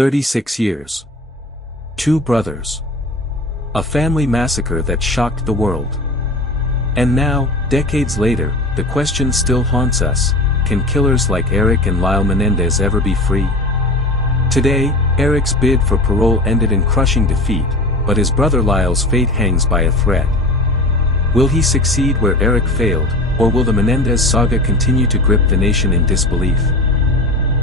36 years. 2 brothers. A family massacre that shocked the world. And now, decades later, the question still haunts us: can killers like Erik and Lyle Menendez ever be free? Today, Erik's bid for parole ended in crushing defeat, but his brother Lyle's fate hangs by a thread. Will he succeed where Erik failed, or will the Menendez saga continue to grip the nation in disbelief?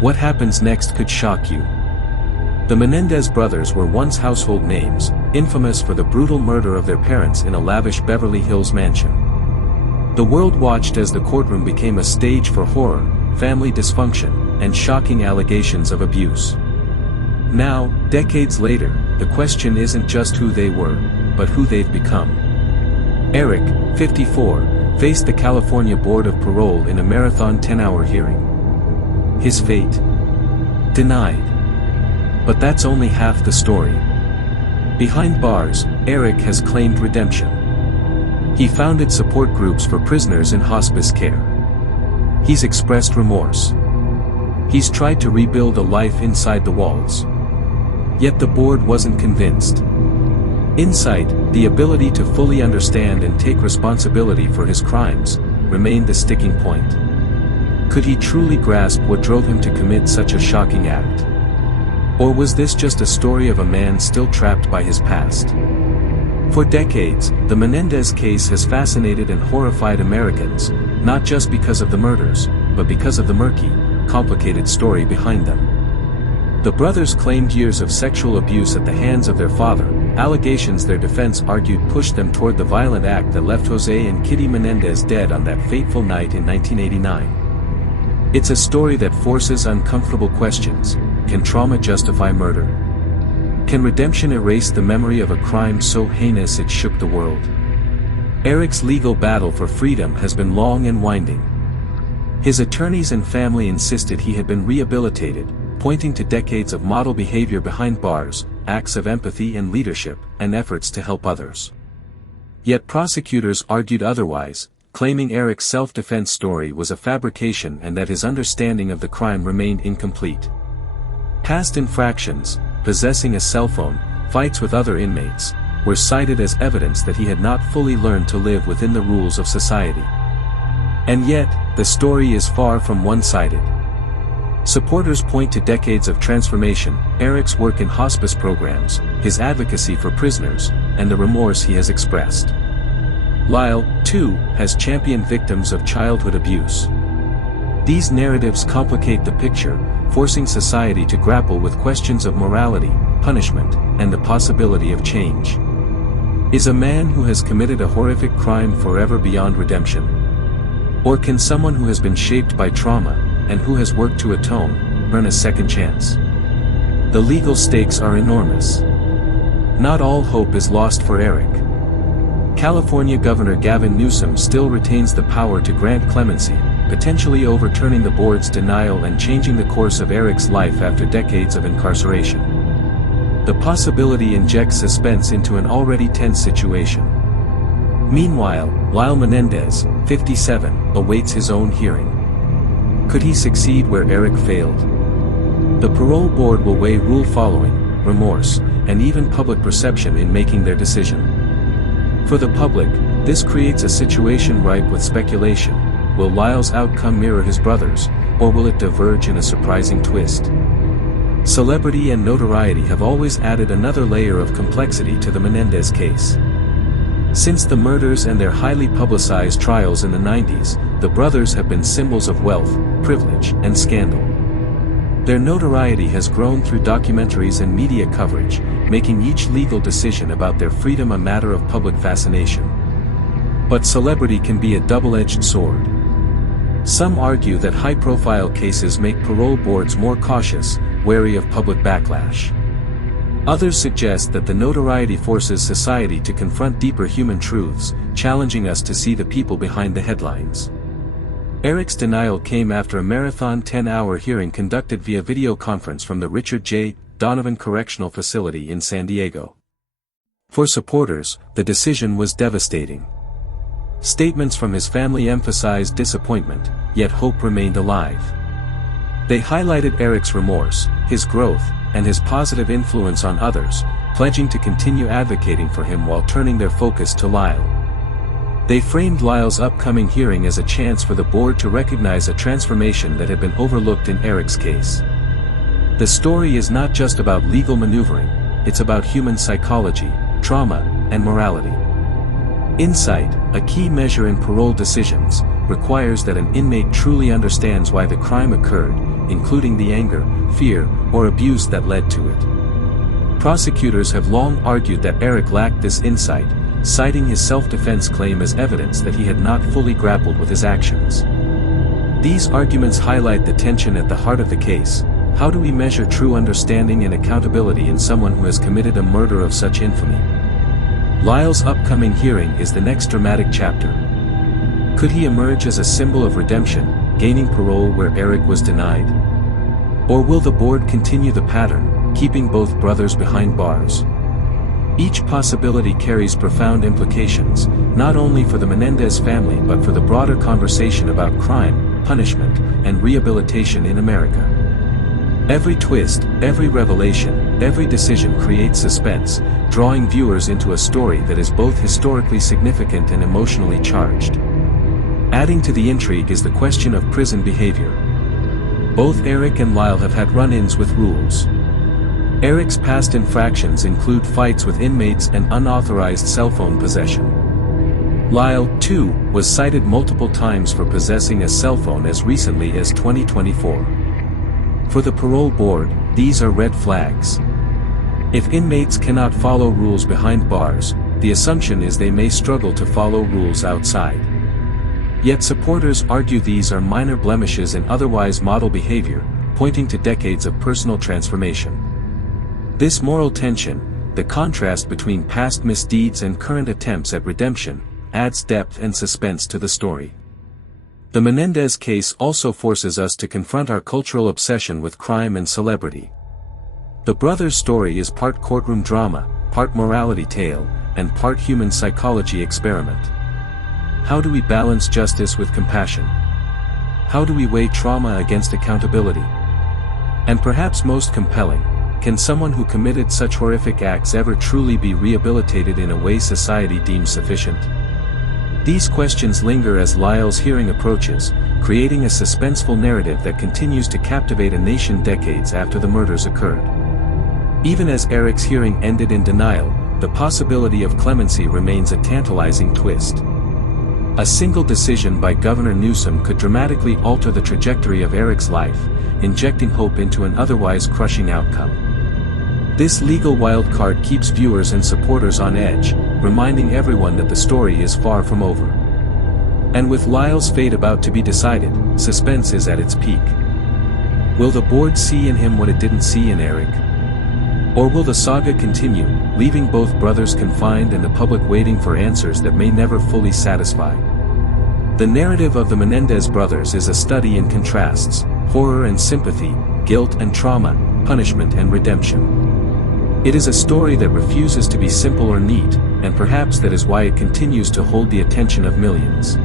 What happens next could shock you. The Menendez brothers were once household names, infamous for the brutal murder of their parents in a lavish Beverly Hills mansion. The world watched as the courtroom became a stage for horror, family dysfunction, and shocking allegations of abuse. Now, decades later, the question isn't just who they were, but who they've become. Erik, 54, faced the California Board of Parole in a marathon 10-hour hearing. His fate? Denied. But that's only half the story. Behind bars, Erik has claimed redemption. He founded support groups for prisoners in hospice care. He's expressed remorse. He's tried to rebuild a life inside the walls. Yet the board wasn't convinced. Insight, the ability to fully understand and take responsibility for his crimes, remained the sticking point. Could he truly grasp what drove him to commit such a shocking act? Or was this just a story of a man still trapped by his past? For decades, the Menendez case has fascinated and horrified Americans, not just because of the murders, but because of the murky, complicated story behind them. The brothers claimed years of sexual abuse at the hands of their father, allegations their defense argued pushed them toward the violent act that left Jose and Kitty Menendez dead on that fateful night in 1989. It's a story that forces uncomfortable questions. Can trauma justify murder? Can redemption erase the memory of a crime so heinous it shook the world? Erik's legal battle for freedom has been long and winding. His attorneys and family insisted he had been rehabilitated, pointing to decades of model behavior behind bars, acts of empathy and leadership, and efforts to help others. Yet prosecutors argued otherwise, claiming Erik's self-defense story was a fabrication and that his understanding of the crime remained incomplete. Past infractions, possessing a cell phone, fights with other inmates, were cited as evidence that he had not fully learned to live within the rules of society. And yet, the story is far from one-sided. Supporters point to decades of transformation, Erik's work in hospice programs, his advocacy for prisoners, and the remorse he has expressed. Lyle, too, has championed victims of childhood abuse. These narratives complicate the picture, forcing society to grapple with questions of morality, punishment, and the possibility of change. Is a man who has committed a horrific crime forever beyond redemption? Or can someone who has been shaped by trauma, and who has worked to atone, earn a second chance? The legal stakes are enormous. Not all hope is lost for Erik. California Governor Gavin Newsom still retains the power to grant clemency, potentially overturning the board's denial and changing the course of Erik's life after decades of incarceration. The possibility injects suspense into an already tense situation. Meanwhile, Lyle Menendez, 57, awaits his own hearing. Could he succeed where Erik failed? The parole board will weigh rule following, remorse, and even public perception in making their decision. For the public, this creates a situation ripe with speculation. Will Lyle's outcome mirror his brother's, or will it diverge in a surprising twist? Celebrity and notoriety have always added another layer of complexity to the Menendez case. Since the murders and their highly publicized trials in the 90s, the brothers have been symbols of wealth, privilege, and scandal. Their notoriety has grown through documentaries and media coverage, making each legal decision about their freedom a matter of public fascination. But celebrity can be a double-edged sword. Some argue that high-profile cases make parole boards more cautious, wary of public backlash. Others suggest that the notoriety forces society to confront deeper human truths, challenging us to see the people behind the headlines. Erik's denial came after a marathon 10-hour hearing conducted via video conference from the Richard J. Donovan Correctional Facility in San Diego. For supporters, the decision was devastating. Statements from his family emphasized disappointment, yet hope remained alive. They highlighted Erik's remorse, his growth, and his positive influence on others, pledging to continue advocating for him while turning their focus to Lyle. They framed Lyle's upcoming hearing as a chance for the board to recognize a transformation that had been overlooked in Erik's case. The story is not just about legal maneuvering, it's about human psychology, trauma, and morality. Insight, a key measure in parole decisions, requires that an inmate truly understands why the crime occurred, including the anger, fear, or abuse that led to it. Prosecutors have long argued that Erik lacked this insight, citing his self-defense claim as evidence that he had not fully grappled with his actions. These arguments highlight the tension at the heart of the case. How do we measure true understanding and accountability in someone who has committed a murder of such infamy? Lyle's upcoming hearing is the next dramatic chapter. Could he emerge as a symbol of redemption, gaining parole where Erik was denied? Or will the board continue the pattern, keeping both brothers behind bars? Each possibility carries profound implications, not only for the Menendez family but for the broader conversation about crime, punishment, and rehabilitation in America. Every twist, every revelation, every decision creates suspense, drawing viewers into a story that is both historically significant and emotionally charged. Adding to the intrigue is the question of prison behavior. Both Erik and Lyle have had run-ins with rules. Erik's past infractions include fights with inmates and unauthorized cell phone possession. Lyle, too, was cited multiple times for possessing a cell phone as recently as 2024. For the parole board, these are red flags. If inmates cannot follow rules behind bars, the assumption is they may struggle to follow rules outside. Yet supporters argue these are minor blemishes in otherwise model behavior, pointing to decades of personal transformation. This moral tension, the contrast between past misdeeds and current attempts at redemption, adds depth and suspense to the story. The Menendez case also forces us to confront our cultural obsession with crime and celebrity. The brothers' story is part courtroom drama, part morality tale, and part human psychology experiment. How do we balance justice with compassion? How do we weigh trauma against accountability? And perhaps most compelling, can someone who committed such horrific acts ever truly be rehabilitated in a way society deems sufficient? These questions linger as Lyle's hearing approaches, creating a suspenseful narrative that continues to captivate a nation decades after the murders occurred. Even as Erik's hearing ended in denial, the possibility of clemency remains a tantalizing twist. A single decision by Governor Newsom could dramatically alter the trajectory of Erik's life, injecting hope into an otherwise crushing outcome. This legal wildcard keeps viewers and supporters on edge, reminding everyone that the story is far from over. And with Lyle's fate about to be decided, suspense is at its peak. Will the board see in him what it didn't see in Erik? Or will the saga continue, leaving both brothers confined and the public waiting for answers that may never fully satisfy? The narrative of the Menendez brothers is a study in contrasts, horror and sympathy, guilt and trauma, punishment and redemption. It is a story that refuses to be simple or neat, and perhaps that is why it continues to hold the attention of millions.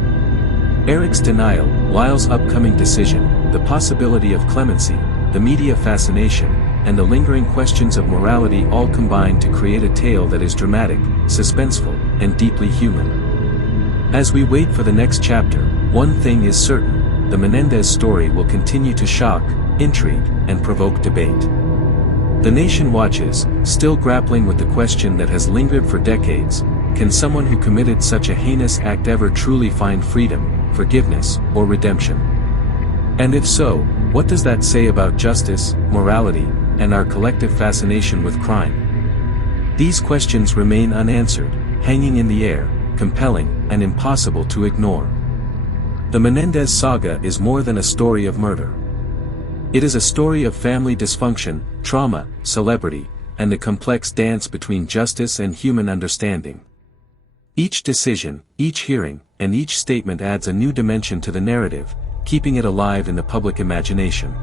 Erik's denial, Lyle's upcoming decision, the possibility of clemency, the media fascination, and the lingering questions of morality all combine to create a tale that is dramatic, suspenseful, and deeply human. As we wait for the next chapter, one thing is certain: the Menendez story will continue to shock, intrigue, and provoke debate. The nation watches, still grappling with the question that has lingered for decades: can someone who committed such a heinous act ever truly find freedom, forgiveness, or redemption? And if so, what does that say about justice, morality, and our collective fascination with crime? These questions remain unanswered, hanging in the air, compelling, and impossible to ignore. The Menendez saga is more than a story of murder. It is a story of family dysfunction, trauma, celebrity, and the complex dance between justice and human understanding. Each decision, each hearing, and each statement adds a new dimension to the narrative, keeping it alive in the public imagination.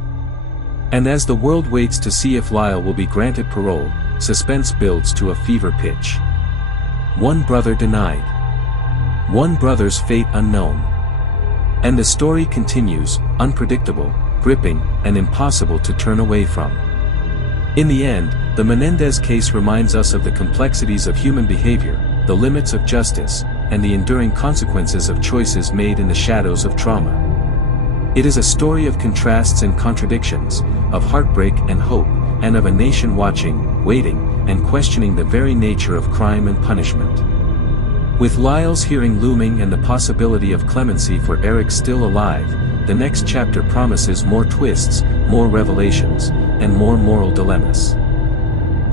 And as the world waits to see if Lyle will be granted parole, suspense builds to a fever pitch. One brother denied. One brother's fate unknown. And the story continues, unpredictable, gripping, and impossible to turn away from. In the end, the Menendez case reminds us of the complexities of human behavior, the limits of justice, and the enduring consequences of choices made in the shadows of trauma. It is a story of contrasts and contradictions, of heartbreak and hope, and of a nation watching, waiting, and questioning the very nature of crime and punishment. With Lyle's hearing looming and the possibility of clemency for Erik still alive, the next chapter promises more twists, more revelations, and more moral dilemmas.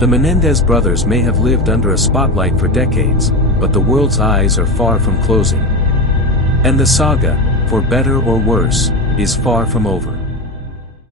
The Menendez brothers may have lived under a spotlight for decades, but the world's eyes are far from closing. And the saga, for better or worse, is far from over.